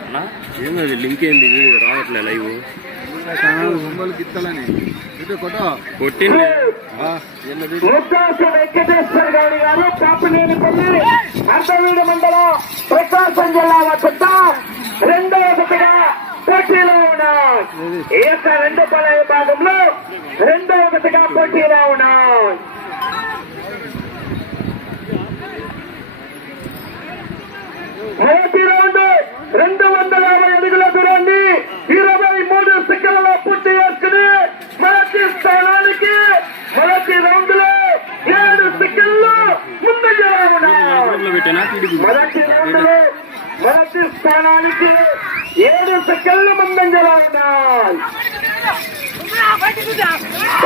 అన్నా? ఏంది లింక్ ఏంది? వీడియో రావట్లే లైవ్. బొమ్మలు గిత్తలని. ఇటు కొట్ట. కొట్టింది. ముత్తాసు వెంకటేశ్వర గౌడి గారు పాపనేనిపల్లి అర్ధవీడు మండలం ప్రకాశం జిల్లా వద్ద రెండవ జతగా పోటీలో ఉన్నాయి ఈ యొక్క రెండు పల విభాగంలో రెండవ జతగా పోటీలో ఉన్నాయి మొదటి రౌండ్ రెండు వందల యాభై అడుగుల దూరాన్ని ఇరవై మూడు సెకండ్లలో పూర్తి చేసుకుని మొదటి స్థానానికి మొదటి రౌండ్లో ఏడు సెకండ్లు ముందంజలో ఉన్నాయి పెట్టానా మొదటి రౌండ్లో మొదటి స్థానానికి ఏడు సెకండ్లు ముందంజలో ఉన్నాయి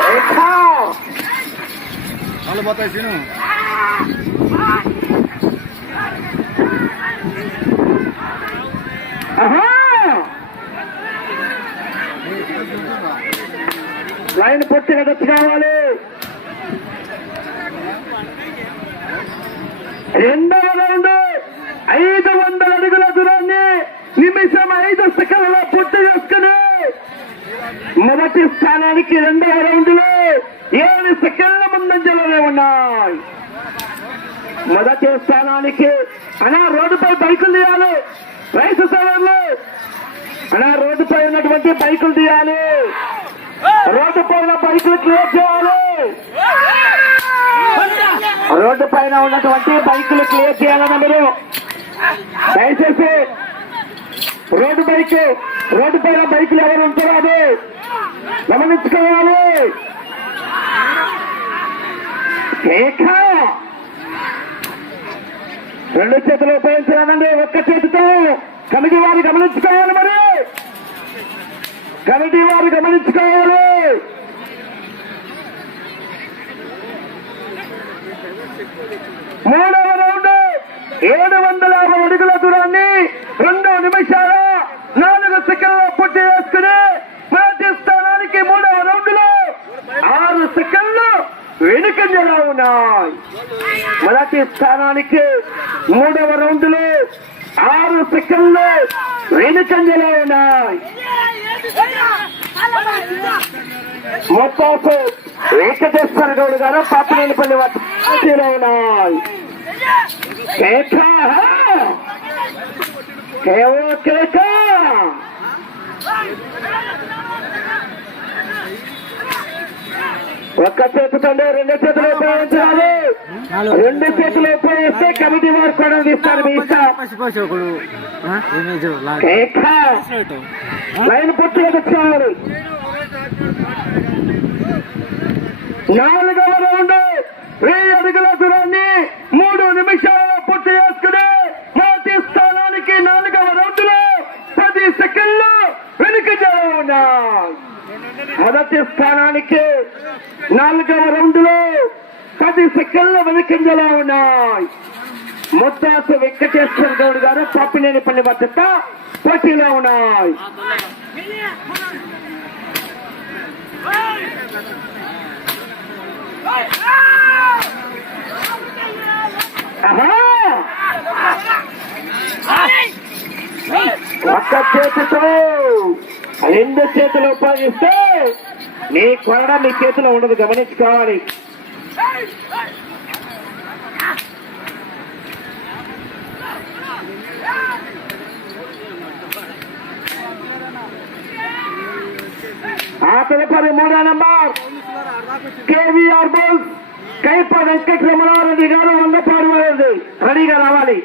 రేఖా. వాళ్ళు పోతాయి సీను ఆహా! లైన్ పూర్తిగా టచ్ కావాలి రెండవ రౌండ్ ఐదు వందల అడుగుల దూరాన్ని నిమిషం ఐదు సెకండ్లో పూర్తి చేసుకుని మొదటి స్థానానికి రెండవ రౌండ్లో ఏడు సెకండ్ల ముందంజలోనే ఉన్నాయి. మొదటి స్థానానికి అనా రోడ్డుపై బైకులు తీయాలి. రైతు సోదరులు అనా రోడ్డుపై ఉన్నటువంటి బైకులు తీయాలి. రోడ్డు పైన బైకులు క్లియర్ చేయాలి. రోడ్డు పైన ఉన్నటువంటి బైకులు క్లియర్ చేయాలన్న మీరు దయచేసి రోడ్డు బైక్ రోడ్డు పైన బైకులు ఎవరు ఉంటారో అది గమనించుకోవాలి. రేఖ! రెండు చేతులు ఉపయోగించాలండి ఒక్క చేతితో. కమిటీ వారు గమనించుకోవాలి మరి. కమిటీ వారు గమనించుకోవాలి. మూడవ రౌండ్ ఏడవ వందల యాభై అడుగుల దూరాన్ని రెండు నిమిషాల నాలుగు సెకండ్ల పూర్తి చేసుకుని మొదటి స్థానానికి మూడవ రౌండ్లో ఆరు సెకండ్లు వెనుకంజలో ఉన్నాయి. మొదటి స్థానానికి మూడవ రౌండ్లో ఆరు సెకండ్లు వెనుకంజలో ఉన్నాయి. మొత్తాసు వెంకటేశ్వర గౌడ్ గారు పాపనేనిపల్లి వాటిలో ఉన్నాయి. కేవలం కేక. ఒక్క చేతితోనే రెండు చేతులు ఉపయోగించాలి రెండు చేతులు ఉపయోగిస్తే కమిటీ వారు కూడా తీస్తారు మీ లైన్ పూర్తిగా తెచ్చారు. నాలుగవ రౌండ్. వెయ్యి అడుగుల దూరాన్ని మూడు నిమిషాలలో పూర్తి చేసుకుని మొదటి స్థానానికి నాలుగవ రౌండ్లో పది సెకండ్లు వెనుక ఉన్నాయి మొదటి స్థానానికి నాలుగవ రౌండ్లో పది సెకండ్లు వెనుకంజలో ఉన్నాయి. ముత్తాసు వెంకటేశ్వర గౌడ్ గారు పప్పినేనిపల్లి భద్రత పోటీలో ఉన్నాయి. ఒక్క చేతితో రెండు చేతులు ఉపయోగిస్తే నీ కొరడ మీ చేతిలో ఉండదు. గమనించుకోవాలి. ఆ తదుపరి మూడో నంబర్. కేవీఆర్ బోల్స్. కైప వెంకట రమణారెడ్డి గారు వంద పాడు రెడీగా రావాలి.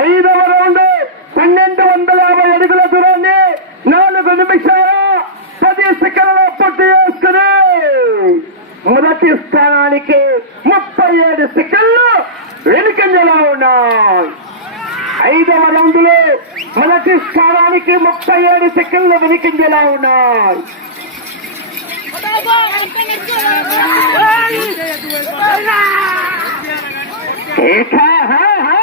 ఐదవ రౌండ్ పన్నెండు వందల యాభై అడుగుల దూరాన్ని నాలుగు నిమిషాల పది సెకండ్ల పూర్తి చేసుకుని మొదటి స్థానానికి ముప్పై ఏడు సెకండ్లు వెనుకంజలో ఉన్నాయి ఐదవ రౌండ్లో మొదటి స్థానానికి ముప్పై ఏడు సెకండ్లు వెనుకంజలో ఉన్నాయి కేక, హా, హా.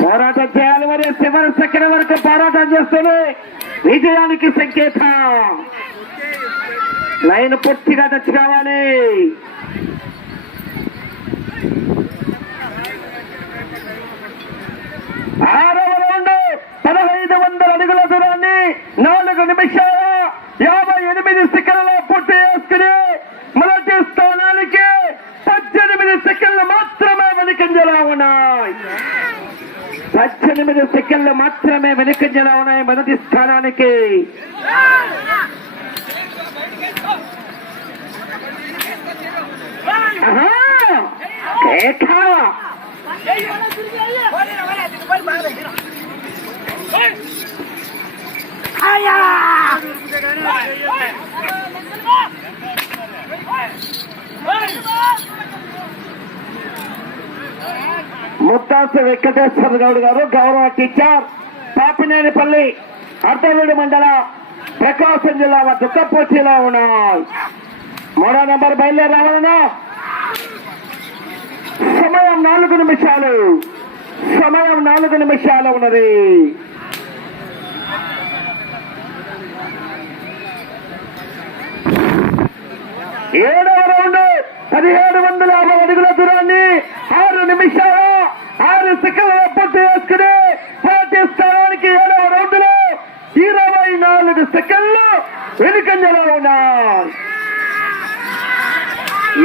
పోరాటం చేయాలి మరి చివరి సెకండ్ వరకు పోరాటం చేస్తుంది విజయానికి సంకేతం. లైన్ పూర్తిగా తెచ్చి కావాలి ఆరవ రౌండ్ పదహైదు వందల అడుగుల దూరాన్ని నాలుగు నిమిషాలు యాభై ఎనిమిది సెకండ్లలో పూర్తి చేసుకుని మొదటి స్థానానికి పద్దెనిమిది సెకండ్లు మాత్రమే వెనుకంజలా ఉన్నాయి పద్దెనిమిది సెకండ్లు మాత్రమే వెనుకంజలా ఉన్నాయి మొదటి స్థానానికి ముత్తాసు వెంకటేశ్వర గౌడ్ గారు గౌరవ టీచర్ పాపినేనిపల్లి అర్ధవీడి మండల ప్రకాశం జిల్లా వద్ద పోటీలో ఉన్నాయి. మూడో నెంబర్ బయలుదేరి రావాలన్నా సమయం నాలుగు నిమిషాలు. సమయం నాలుగు నిమిషాలు ఉన్నది. ఏడవ రౌండ్ పదిహేడు వందల యాభై అడుగుల దూరాన్ని ఆరు నిమిషాలు. ఆరు సెకండ్ల పూర్తి చేసుకుని మొదటి స్థానానికి ఏడవ రౌండ్లో ఇరవై నాలుగు సెకండ్లు వెనుకంజలో ఉన్నారు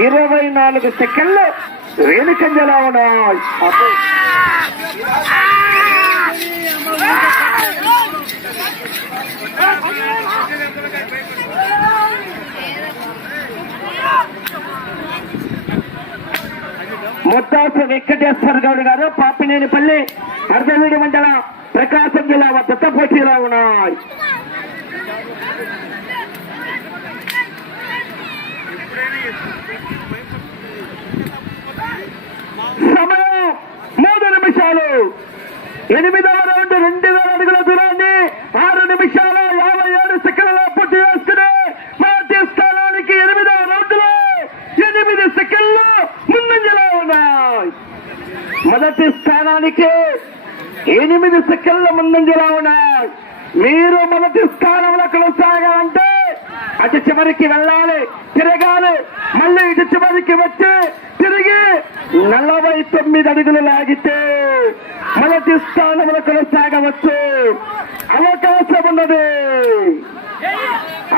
ఇరవై నాలుగు సెకండ్లు వెనుకంజలో ఉన్నాయి అబ్బో. ముద్దాసు వెంకటేశ్వర గౌడ్ గారు పాపినేనిపల్లి అర్ధవీడి మండల ప్రకాశం జిల్లా వద్ద పోటీలో ఉన్నాయి. సమయం మూడు నిమిషాలు. ఎనిమిదవ రౌండ్ రెండు వేల అడుగుల దూరాన్ని ఆరు నిమిషాలు యాభై ఏడు సెకండ్లలో పూర్తి చేసుకుని మొదటి స్థానానికి ఎనిమిదవ రౌండ్లో ఎనిమిది సెకండ్లు ముందంజలో ఉన్నాయి మొదటి స్థానానికి ఎనిమిది సెకండ్ల ముందంజలో ఉన్నాయి మీరు మొదటి స్థానంలో కొనసాగాలంటే అటు చివరికి వెళ్ళాలి తిరగాలి మళ్ళీ ఇటు చివరికి వచ్చి తిరిగి నలభై తొమ్మిది అడుగులు లాగితే మొదటి స్థానంలో కొనసాగవచ్చు. అవకాశం ఉన్నది.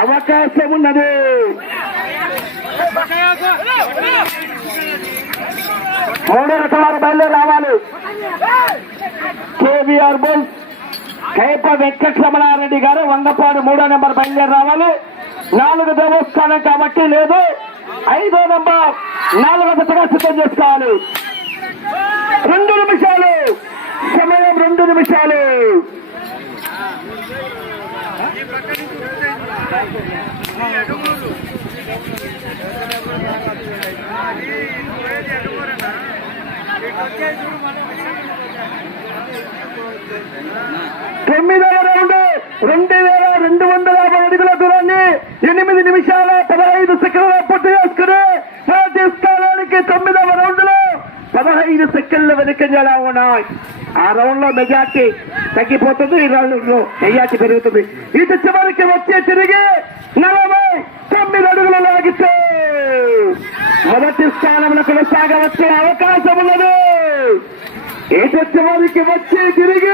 అవకాశం ఉన్నది. మూడు రకాల బయలుదేరి రావాలి. కేవీఆర్ బుల్స్ కైప వెంకటరమణారెడ్డి గారు వంగపాడు మూడో నెంబర్ బయలుదేరి రావాలి. నాలుగు దేవస్థానం కాబట్టి లేదు. ఐదో నెంబర్ నాలుగో దశగా సిద్ధం చేసుకోవాలి. రెండు నిమిషాలు. సమయం రెండు నిమిషాలు. తొమ్మిదవ రౌండ్ రెండు వేల రెండు వందల యాభై అడుగుల దూరాన్ని ఎనిమిది నిమిషాల పదహైదు సెకండ్ల పూర్తి చేసుకుని మొదటి స్థానానికి తొమ్మిదవ రౌండ్లో పదహైదు సెకండ్ల వెనుకంజలా ఉన్నాయి. ఆ రౌండ్లో మెజార్టీ తగ్గిపోతుంది ఈ రౌండ్లో మెజార్టీ పెరుగుతుంది. ఇటు చివరికి వచ్చే తిరిగి నలభై కొనసాగ వచ్చే అవకాశం ఉన్నది ఏదొచ్చి వారికి వచ్చి తిరిగి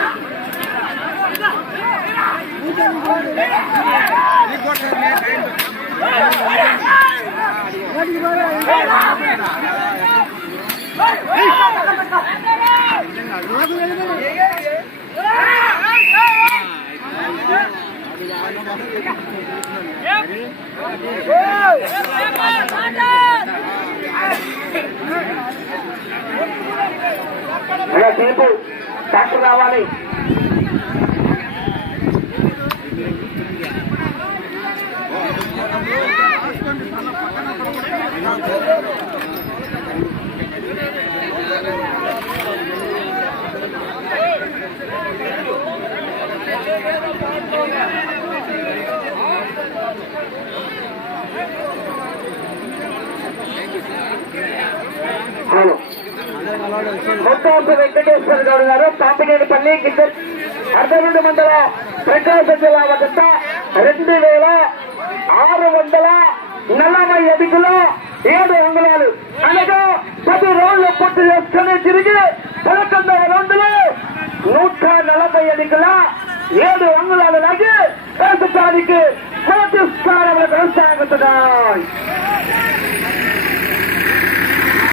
తీర్పు డాక్టర్ రావాలి. అవును మొత్తం వెంకటేశ్వర గౌడ్ గారు పాపినేనిపల్లి గిద్ద అర్ధరెండు మండల ప్రకాశం జిల్లా వద్ద రెండు వేల ఆరు వందల నలభై అడుగుల ఏడు అంగుళాలు. అనగా పది రోజులు పూర్తి చేసుకుని తిరిగి పదకొండు రౌండ్లు నూట నలభై అడుగుల ఏడు అంగుళాలు లాగి ప్రస్తుతానికి మొదటి స్థానంలో కొనసాగుతున్నాయి.